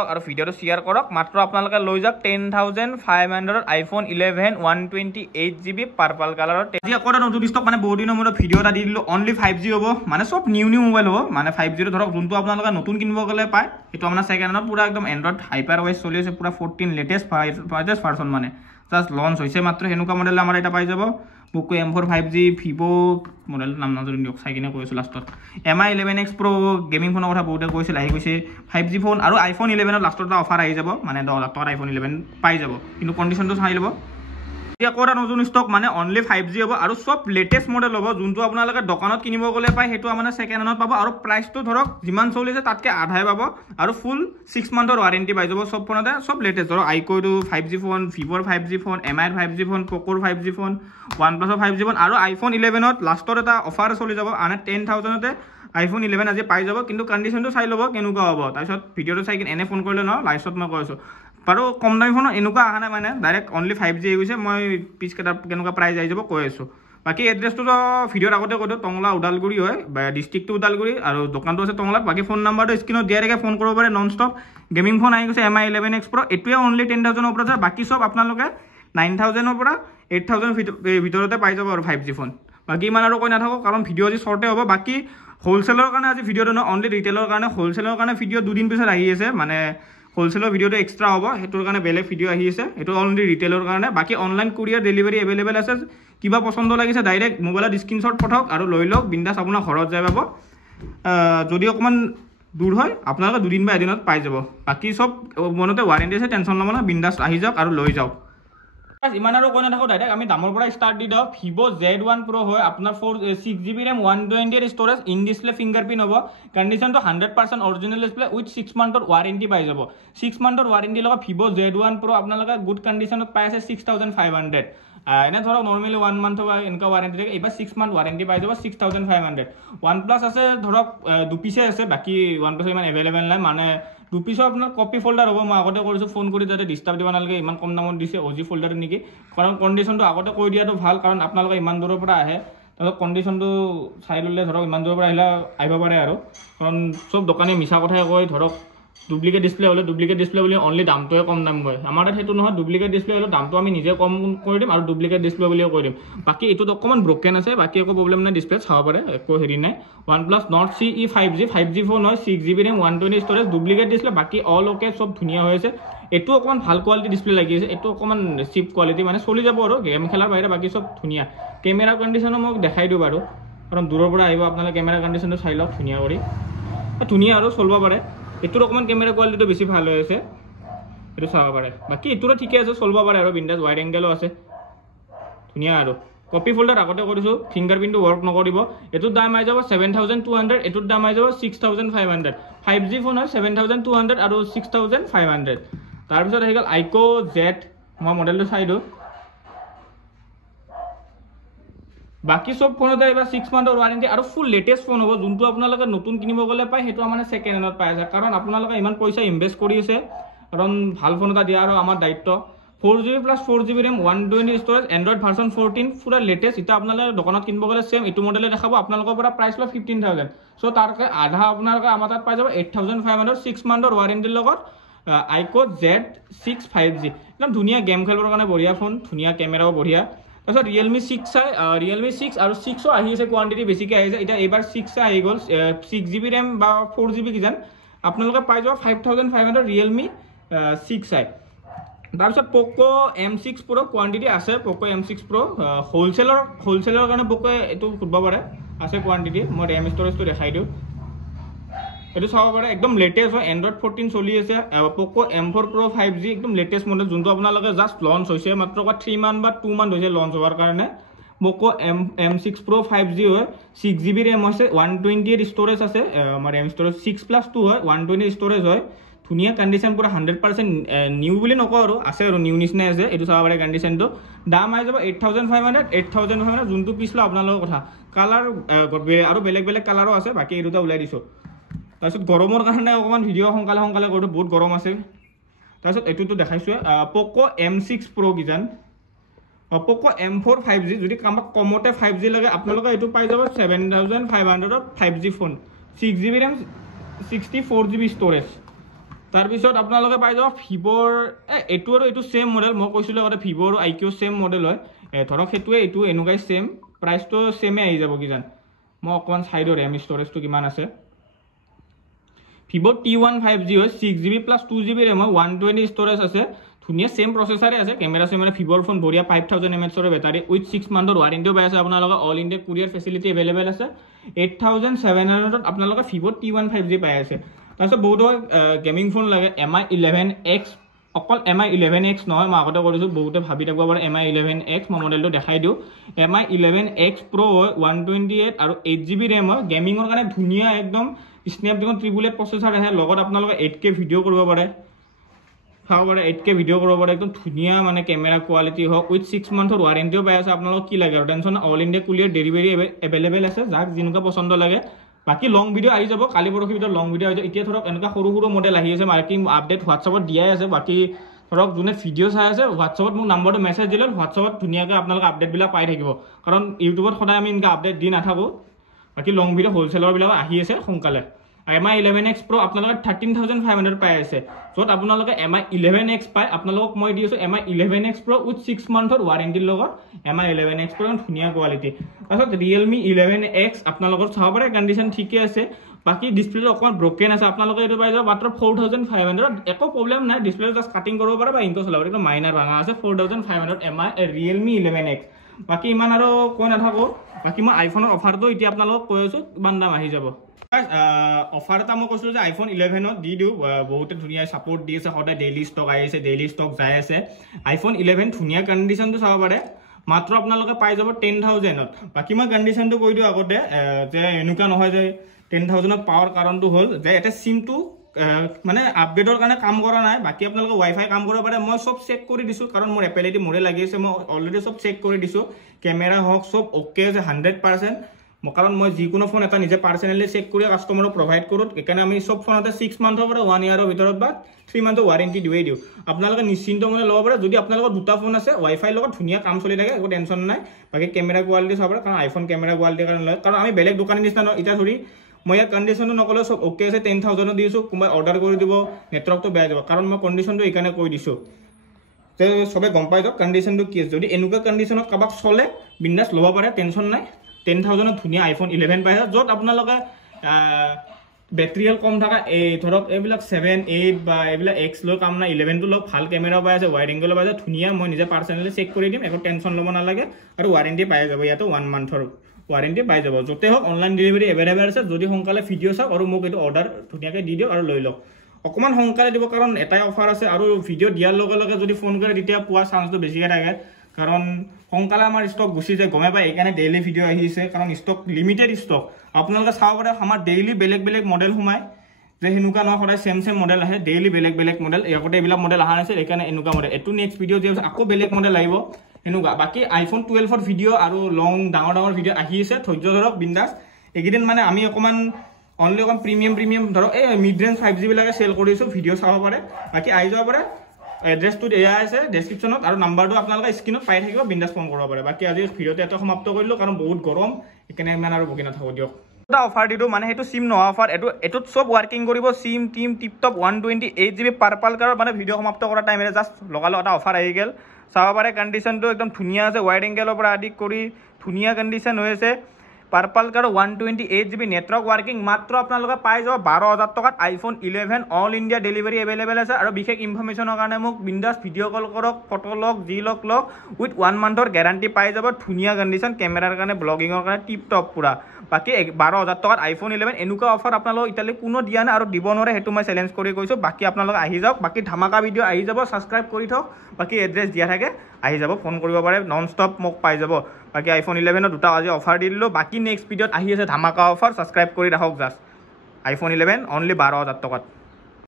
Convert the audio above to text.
আৰু ভিডিঅ'টো শ্বেয়াৰ কৰক মাত্ৰ আপোনালোকে লৈ যাওক 10,500 আইফোন 11 128GB পাৰ্পল কালাৰৰ আজি আকৌ এটা নতুন ষ্টক মানে বহুত দিনৰ মূৰত ভিডিঅ' এটা দি দিলোঁ অনলি 5G হ'ব মানে চব নিউ মোবাইল হ'ব মানে 5G ধৰক যোনটো আপোনালোকে নতুন কিনিব গ'লে পায় সেইটো আপোনাৰ ছেকেণ্ড হেণ্ডত পুৰা একদম এণ্ড্ৰইড হাইপাৰ ওএছ চলি আছে পুৰা 14 লেটেষ্ট ভাৰ্জন মানে জাষ্ট লঞ্চ হৈছে মাত্ৰ সেনেকুৱা মডেল আমাৰ এটা পাই যাব Poco M4 5G Vivo model নাম নাজানো দিয়ক চাই কিনে কৈছোঁ লাষ্টত MI 11X Pro গেমিং ফোনৰ কথা বহুতে কৈছিল আহি গৈছে 5G ফোন আৰু আইফোন 11 ৰ লাষ্টত অফাৰ আহি যাব মানে 10 লাখ টকাৰ আইফোন 11 পাই যাব কিন্তু কণ্ডিশ্যনটো চাই ল'ব এতিয়া কোটা নতুন ষ্টক মানে অনলি 5G হ'ব আৰু সব লেটেষ্ট মডেল হ'ব যোনটো আপোনালোকে দোকানত কিনিব গ'লে পায় সেইটো মানে ছেকেণ্ড হেণ্ডত পাব আৰু প্ৰাইচটো ধৰক যিমান চলিছে তাতকৈ আধাই পাব আৰু ফুল 6 মান্থৰ ৱাৰেণ্টি পাই যাব সব ফোনতে সব লেটেষ্ট ধৰক আইকোটো 5G ফোন ভিভোৰ 5G ফোন MI ৰ 5G phone পোকোৰ 5G phone OnePlus ৰ 5G ফোন আৰু আইফোন 11ত লাষ্টত এটা অফাৰ চলি যাব আনে 10,000তে আইফোন 11 আজি পাই যাব কিন্তু কণ্ডিশ্যনটো চাই ল'ব কেনেকুৱা হ'ব তাৰপিছত ভিডিঅ'টো চাই কিনে এনে ফোন কৰিলে ন লাইভত মই কৈছোঁ বাৰু কম দামী ফোন এনেকুৱা অহা নাই মানে ডাইৰেক্ট অনলি 5G গৈছে মই পিছ কেইটা কেনেকুৱা প্ৰাইচ আহি যাব কৈ আছোঁ বাকী এড্ৰেছটো ভিডিঅ'ৰ আগতে কৈ দিওঁ টংলা ওদালগুৰি হয় ডিষ্ট্ৰিক্টটো ওদালগুৰি আৰু দোকানটো আছে টংলাত বাকী ফোন নাম্বাৰটো স্ক্ৰীনত দিয়াৰ আগে ফোন কৰিব পাৰে নন ষ্টপ গেমিং ফোন আহি গৈছে MI 11X Pro এইটোৱে অনলি 10,000ৰ ওপৰত আছে বাকী চব আপোনালোকে 9,000ৰ পৰা 8,000 ভিতৰতে পাই যাব আৰু 5G ফোন বাকী ইমান আৰু কৈ নাথাকোঁ কাৰণ ভিডিঅ' আজি শ্বৰ্টে হ'ব বাকী হোলচেলৰ কাৰণে আজি ভিডিঅ'টো নহয় অনলি ৰিটেইলৰ কাৰণে হোলচেলৰ কাৰণে ভিডিঅ' দুদিন পিছত আহি আছে মানে হোলচেলৰ ভিডিঅ'টো এক্সট্ৰা হ'ব সেইটোৰ কাৰণে বেলেগ ভিডিঅ' আহি আছে এইটো অনলি ৰিটেইলৰ কাৰণে বাকী অনলাইন কুৰিয়াৰ ডেলিভাৰী এভেইলেবল আছে কিবা পচন্দ লাগিছে ডাইৰেক্ট মোবাইলত স্ক্ৰীনশ্বট পঠাওক আৰু লৈ লওক বিন্দাছ আপোনাৰ ঘৰত যাই পাব যদি অকণমান দূৰ হয় আপোনালোকে দুদিন বা এদিনত পাই যাব বাকী চব মনতে ৱাৰেণ্টি আছে টেনশ্যন ল'ব না বিন্দাছ আহি যাওক আৰু লৈ যাওক ইমান আৰু কৈ নাথাকোঁ ডাইৰেক্ট আমি দামৰ পৰা ষ্টাৰ্ট দি দিওঁ Vivo Z1 Pro হয় আপোনাৰ 6GB RAM 128 storage in display fingerprint হ'ব কণ্ডিশ্যনটো 100% অৰিজিনেল ডিছপ্লে উইথ 6 মান্থৰ ৱাৰেণ্টি পাই যাব 6 মান্থৰ ৱাৰেণ্টিৰ লগত Vivo Z1 Pro আপোনালোকে গুড কণ্ডিশ্যনত পাই আছে 6,500 এনে ধৰক নৰ্মেলি 1 মান্থৰ এনেকুৱা ৱাৰেণ্টি থাকে এইবাৰ 6 মান্থ ৱাৰেণ্টি পাই যাব 6,500 OnePlus আছে ধৰক দুপিছে আছে বাকী OnePlus ইমান এভেইলেবল নাই মানে দুপিছৰ আপোনাৰ কপি ফল্ডাৰ হ'ব মই আগতে কৰিছোঁ ফোন কৰি যাতে ডিষ্টাৰ্ব দিব নালাগে ইমান কম দামত দিছে OG ফল্ডাৰ নেকি কাৰণ কণ্ডিশ্যনটো আগতে কৈ দিয়াটো ভাল কাৰণ আপোনালোকে ইমান দূৰৰ পৰা আহে তাৰপিছত কণ্ডিশ্যনটো চাই ল'লে ধৰক ইমান দূৰৰ পৰা আহিব পাৰে আৰু কাৰণ চব দোকানী মিছা কথাই কয় ধৰক ডুপ্লিকেট ডিছপ্লে হ'লে ডুপ্লিকেট ডিছপ্লে বুলি অনলি দামটোৱে কম দাম কয় আমাৰ তাত সেইটো নহয় ডুপ্লিকেট ডিছপ্লে হ'লে দামটো আমি নিজে কম কৰি দিম আৰু ডুপ্লিকেট ডিছপ্লে বুলিও কৈ দিম বাকী এইটোত অকণমান ব্ৰকেন আছে বাকী একো প্ৰব্লেম নাই ডিছপ্লে চাব পাৰে একো হেৰি নাই OnePlus Nord CE 5G phone হয় 6GB RAM 120 storage duplicate display বাকী অল অ'কে চব ধুনীয়া হৈ আছে এইটো অকণমান ভাল কোৱালিটি ডিছপ্লে লাগি আছে এইটো অকণমান চিপ কোৱালিটি মানে চলি যাব আৰু গেম খেলাৰ বাহিৰে বাকী চব ধুনীয়া কেমেৰা কণ্ডিশ্যনো মই দেখাই দিওঁ বাৰু কাৰণ দূৰৰ পৰা আহিব আপোনালোকে কেমেৰা কণ্ডিশ্যনটো চাই লওক ধুনীয়া কৰি ধুনীয়া আৰু চলিব পাৰে এইটোৰ অকণমান কেমেৰা কোৱালিটিটো বেছি ভাল হৈ আছে এইটো চাব পাৰে বাকী এইটোৰো ঠিকে আছে চলিব পাৰে আৰু বিন্দাছ ৱাইড এংগেলো আছে ধুনীয়া আৰু কপি ফল্ডাৰ আগতে কৰিছোঁ ফিংগাৰপ্ৰিণ্টটো ৱৰ্ক নকৰিব এইটোৰ দাম আহি যাব 7,200 এইটোৰ দাম আহি যাব 6,500 5G ফোন হয় 7,200 আৰু 6,500 তাৰপিছত আহি গ'ল আইকো Z মই মডেলটো চাই দিওঁ বাকী চব ফোনতে এইবাৰ 6 মান্থৰ ৱাৰেণ্টি আৰু ফুল লেটেষ্ট ফোন হ'ব যোনটো আপোনালোকে নতুন কিনিব গ'লে পায় সেইটো মানে ছেকেণ্ড হেণ্ডত পাই আছে কাৰণ আপোনালোকে ইমান পইচা ইনভেষ্ট কৰি আছে কাৰণ ভাল ফোন এটা দিয়া আৰু আমাৰ দায়িত্ব 4GB + 4GB RAM 120 storage Android version 14 পুৰা লেটেষ্ট এতিয়া আপোনালোকে দোকানত কিনিব গ'লে ছেম এইটো মডেলে দেখাব আপোনালোকৰ পৰা প্ৰাইচ লয় 15,000 চ' তাৰকে আধা আপোনালোকে আমাৰ তাত পাই যাব 8,500 6 মান্থৰ ৱাৰেণ্টিৰ লগত আইকো Z6 5G একদম ধুনীয়া গেম খেলিবৰ কাৰণে বঢ়িয়া ফোন ধুনীয়া কেমেৰাও বঢ়িয়া তাৰপিছত Realme 6 চাই Realme 6 আৰু 6ও আহি আছে কোৱান্টিটি বেছিকৈ আহিছে এতিয়া এইবাৰ 6 আহি গ'ল 6GB RAM বা 4GB কিজান আপোনালোকে পাই যাব 5,500 Realme 6 চাই তাৰপিছত Poco M6 Pro কোৱান্টিটি আছে Poco M6 Pro হোলচেলৰ কাৰণে Poco এইটো খুলিব পাৰে আছে কোৱান্টিটি মই RAM ষ্ট'ৰেজটো দেখাই দিওঁ এইটো চাব পাৰে একদম লেটেষ্ট হয় এণ্ড্ৰইড 14 চলি আছে Poco M4 Pro 5G একদম লেটেষ্ট মডেল যোনটো আপোনালোকে জাষ্ট লঞ্চ হৈছে মাত্ৰ 3 মান্থ বা 2 মান্থ হৈছে লঞ্চ হোৱাৰ কাৰণে Poco M6 Pro 5G হয় 6GB RAM আছে 128 ষ্ট'ৰেজ আছে আমাৰ RAM ষ্ট'ৰেজ 6+2 হয় 120 ষ্ট'ৰেজ হয় ধুনীয়া কণ্ডিশ্যন পুৰা 100% নিউ বুলি নকওঁ আৰু আছে আৰু নিউ নিচিনাই আছে এইটো চাব পাৰে কণ্ডিশ্যনটো দাম আহি যাব 8,500 যোনটো পিছ লয় আপোনালোকৰ কথা কালাৰ আৰু বেলেগ বেলেগ কালাৰো আছে বাকী এই দুটা ওলাই দিছোঁ তাৰপিছত গৰমৰ কাৰণে অকণমান ভিডিঅ' সোনকালে কৰোঁ বহুত গৰম আছে তাৰপিছত এইটোতো দেখাইছোঁ Poco M6 Pro কিজান Poco M4 5G যদি কামক কমতে 5G লাগে আপোনালোকে এইটো পাই যাব 7,500 5G phone 6GB RAM 64GB storage তাৰপিছত আপোনালোকে পাই যাব ভিভ'ৰ এইটো আৰু এইটো ছেম মডেল মই কৈছিলোঁ আগতে ভিভ' আৰু আইকিউ ছেম মডেল হয় ধৰক সেইটোৱে এইটো এনেকুৱাই ছেম প্ৰাইচটো ছেমে আহি যাব কিজান মই অকণমান চাই দিওঁ ৰেম ষ্ট'ৰেজটো কিমান আছে ভিভ' T15G হয় 6GB + 2GB ৰেম হয় 120 ষ্ট'ৰেজ আছে ধুনীয়া ছেম প্ৰচেছৰে আছে কেমেৰা চেমেৰা ভিভ'ৰ ফোন বঢ়িয়া 5000 mAh বেটাৰী উইথ 6 মান্থৰ ৱাৰেণ্টিও পাই আছে আপোনালোকে all India courier facility available আছে 8700 আপোনালোকে ভিভ' T15G পাই আছে তাৰপিছত বহুতো গেমিং ফোন লাগে MI11X অকল MI11X নহয় মই আগতে কৰিছোঁ বহুতে ভাবি থাকিব পাৰে MI11X মই মডেলটো দেখাই দিওঁ MI11X Pro হয় 128 আৰু 8GB ৰেম হয় গেমিঙৰ কাৰণে ধুনীয়া একদম স্নেপড্ৰেগন 888 প্ৰচেছৰ আহে লগত আপোনালোকে 8K ভিডিঅ' কৰিব পাৰে চাব পাৰে 8K ভিডিঅ' কৰিব পাৰে একদম ধুনীয়া মানে কেমেৰা কোৱালিটি হওক উইথ 6 মান্থৰ ৱাৰেণ্টিও পাই আছে আপোনালোকক কি লাগে আৰু tension all India courier delivery available আছে যাক যেনেকুৱা পচন্দ লাগে বাকি লং ভিডিঅ' আহি যাব কালি পৰহি ভিতৰত লং ভিডিঅ' আহি যাব এতিয়া ধৰক এনেকুৱা সৰু সৰু মডেল আহি আছে মাৰ্কিং আপডেট হোৱাটছআপত দিয়াই আছে বাকি ধৰক যোনে ভিডিঅ' চাই আছে হোৱাটছআপত মোক নাম্বাৰটো মেছেজ দিলে হোৱাটছআপত ধুনীয়াকৈ আপোনালোকে আপডেটবিলাক পাই থাকিব কাৰণ ইউটিউবত সদায় আমি এনেকৈ আপডেট দি নাথাকোঁ বাকি লং ভিডিঅ' হ'লচেলৰবিলাক আহি আছে সোনকালে MI11X Pro আপোনালোকে 13500 পাই আছে য'ত আপোনালোকে MI11X পায় আপোনালোকক মই দি আছোঁ MI11X Pro উইথ 6 মান্থৰ ৱাৰেণ্টিৰ লগত MI11X Pro ধুনীয়া কোৱালিটি তাৰপিছত Realme 11X আপোনালোকৰ চাব পাৰে কণ্ডিশ্যন ঠিকে আছে বাকি ডিছপ্লেটো অকণমান ব্ৰকেন আছে আপোনালোকে এইটো পাই যাব মাত্ৰ 4500 একো প্ৰব্লেম নাই ডিছপ্লেটো জাষ্ট কাটিং কৰিব পাৰে বা ইনকো চলাব পাৰে একদম মাইনাৰ ভাঙা আছে 4500 Realme 11X বাকি ইমান আৰু কৈ নাথাকোঁ বাকি মই আইফোনৰ অফাৰটো এতিয়া আপোনালোকক কৈ আছোঁ কিমান দাম আহি যাব অফাৰ এটা মই কৈছিলোঁ যে iPhone 11ত দি দিওঁ বহুতে ধুনীয়া ছাপোৰ্ট দি আছে সদায় ডেইলি ষ্টক আহি আছে ডেইলি ষ্টক যাই আছে iPhone 11 ধুনীয়া কণ্ডিশ্যনটো চাব পাৰে মাত্ৰ আপোনালোকে পাই যাব 10000ত বাকি মই কণ্ডিশ্যনটো কৈ দিওঁ আগতে যে এনেকুৱা নহয় যে 10000ত পাৱাৰ কাৰণটো হ'ল যে এটা চিমটো মানে আপডেটৰ কাৰণে কাম কৰা নাই বাকি আপোনালোকে ৱাইফাই কাম কৰিব পাৰে মই সব চেক কৰি দিছোঁ কাৰণ মোৰ এপল আইডি মোৰে লাগি আছে মই অলৰেডি সব চেক কৰি দিছোঁ কেমেৰা হওক সব অ'কে আছে 100% কাৰণ মই যিকোনো ফোন এটা নিজে পাৰ্চনেলি চেক কৰি কাষ্টমাৰক প্ৰভাইড কৰোঁ সেইকাৰণে আমি সব ফোনতে 6 মান্থৰ পৰা 1 ইয়াৰৰ ভিতৰত বা 3 মান্থৰ ৱাৰেণ্টি দিয়েই দিওঁ আপোনালোকে নিশ্চিন্ত মনে ল'ব পাৰে যদি আপোনালোকৰ দুটা ফোন আছে ৱাইফাই লগত ধুনীয়া কাম চলি থাকে একো টেনশ্যন নাই বাকি কেমেৰা কোৱালিটি চাব পাৰে কাৰণ আইফোন কেমেৰা কোৱালিটিৰ কাৰণে লয় কাৰণ আমি বেলেগ দোকানৰ নিচিনা নহয় এতিয়া ধৰি মই ইয়াৰ কণ্ডিশ্যনটো নক'লে সব অ'কে আছে 10000ত দিছোঁ কোনোবাই অৰ্ডাৰ কৰি দিব নেটৱৰ্কটো বেয়া যাব কাৰণ মই কণ্ডিশ্যনটো এইকাৰণে কৈ দিছোঁ যে সবে গম পাই যাওক কণ্ডিশ্যনটো কি আছে যদি এনেকুৱা কণ্ডিশ্যনত কাৰোবাক চলে বিন্দাছ ল'ব পাৰে টেনশ্যন নাই 10000ত ধুনীয়া iPhone 11 পাই য'ত আপোনালোকে বেটাৰী হেল্থ কম থকা এই ধৰক এইবিলাক 7 8 বা এইবিলাক X লৈ কাম নাই 11টো লওক ভাল কেমেৰা পাই আছে ৱাইড এংগল পাই আছে ধুনীয়া মই নিজে পাৰ্চনেলি চেক কৰি দিম একো টেনশ্যন ল'ব নালাগে আৰু ৱাৰেণ্টি পাই যাব ইয়াতো 1 মান্থৰ ৱাৰেণ্টি পাই যাব য'তে হওক অনলাইন ডেলিভাৰী এভেইলেবল আছে যদি সোনকালে ভিডিঅ' চাওক আৰু মোক এইটো অৰ্ডাৰ ধুনীয়াকৈ দি দিয়ক আৰু লৈ লওক অকণমান সোনকালে দিব কাৰণ এটাই অফাৰ আছে আৰু ভিডিঅ' দিয়াৰ লগে লগে যদি ফোন কৰে তেতিয়া পোৱা চান্সটো বেছিকৈ থাকে কাৰণ সোনকালে আমাৰ ষ্টক গুচি যায় গমে পায় এইকাৰণে ডেইলি ভিডিঅ' আহিছে কাৰণ ষ্টক লিমিটেড ষ্টক আপোনালোকে চাব পাৰে আমাৰ ডেইলি বেলেগ বেলেগ মডেল সোমায় যে সেনেকুৱা নহয় সদায় ছেম মডেল আহে ডেইলি বেলেগ বেলেগ মডেল আগতে এইবিলাক মডেল অহা নাছিল সেইকাৰণে এনেকুৱা মডেল এইটো নেক্সট ভিডিঅ' দিয়া আকৌ বেলেগ মডেল আহিব এনেকুৱা বাকি iPhone 12ৰ ভিডিঅ' আৰু লং ডাঙৰ ভিডিঅ' আহি আছে ধৈৰ্য ধৰক বিন্দাছ এইকেইদিন মানে আমি অকণমান অনলি অকণ প্ৰিমিয়াম ধৰক এই মিড ৰেঞ্জ 5G বিলাকে চেল কৰিছোঁ ভিডিঅ' চাব পাৰে বাকি আহি যাব পাৰে এড্ৰেছটো দিয়া আছে ডেছক্ৰিপশ্যনত আৰু নাম্বাৰটো আপোনালোকে স্ক্ৰীনত পাই থাকিব বিন্দাছ ফোন কৰিব পাৰে বাকি আজি ভিডিঅ'টো এটা সমাপ্ত কৰিলোঁ কাৰণ বহুত গৰম সেইকাৰণে ইমান আৰু বকি নাথাকোঁ দিয়ক এটা অফাৰ দিলোঁ মানে সেইটো চিম নোহোৱা অফাৰ এইটোত চব ৱাৰ্কিং কৰিব চিম টিম টিপটপ 128GB পাৰ্পল কালাৰ মানে ভিডিঅ' সমাপ্ত কৰাৰ টাইমে জাষ্ট লগালোঁ এটা অফাৰ আহি গ'ল চাব পাৰে কণ্ডিশ্যনটো একদম ধুনীয়া আছে ৱাইড এংগেলৰ পৰা আদি কৰি ধুনীয়া কণ্ডিশ্যন হৈ আছে purple colour 128GB network working মাত্ৰ আপোনালোকে পাই যাব 12000 টকাত iPhone 11 all India delivery available আছে আৰু বিশেষ ইনফৰমেশ্যনৰ কাৰণে মোক বিন্দাছ ভিডিঅ' কল কৰক ফটো লওক যি লওক উইথ 1 মান্থৰ গেৰাণ্টি পাই যাব ধুনীয়া কণ্ডিশ্যন কেমেৰাৰ কাৰণে ব্লগিঙৰ কাৰণে টিপটপ পুৰা বাকি 12000 টকাত iPhone 11 এনেকুৱা অফাৰ আপোনালোকক এতিয়ালৈ কোনো দিয়া নাই আৰু দিব নোৱাৰে সেইটো মই চেলেঞ্জ কৰি কৈছোঁ বাকি আপোনালোকে আহি যাওক বাকি ধামাকা ভিডিঅ' আহি যাব ছাবস্ক্ৰাইব কৰি থওক বাকি এড্ৰেছ দিয়া থাকে আহি যাব ফোন কৰিব পাৰে নন ষ্টপ মোক পাই যাব বাকি iPhone 11 দুটা আজি অফাৰ দি দিলোঁ বাকি নেক্সট ভিডিঅ'ত আহি আছে ধামাকা অফাৰ ছাবস্ক্ৰাইব কৰি ৰাখক জাষ্ট iPhone 11 অনলি 12000 টকাত